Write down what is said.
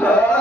Sir.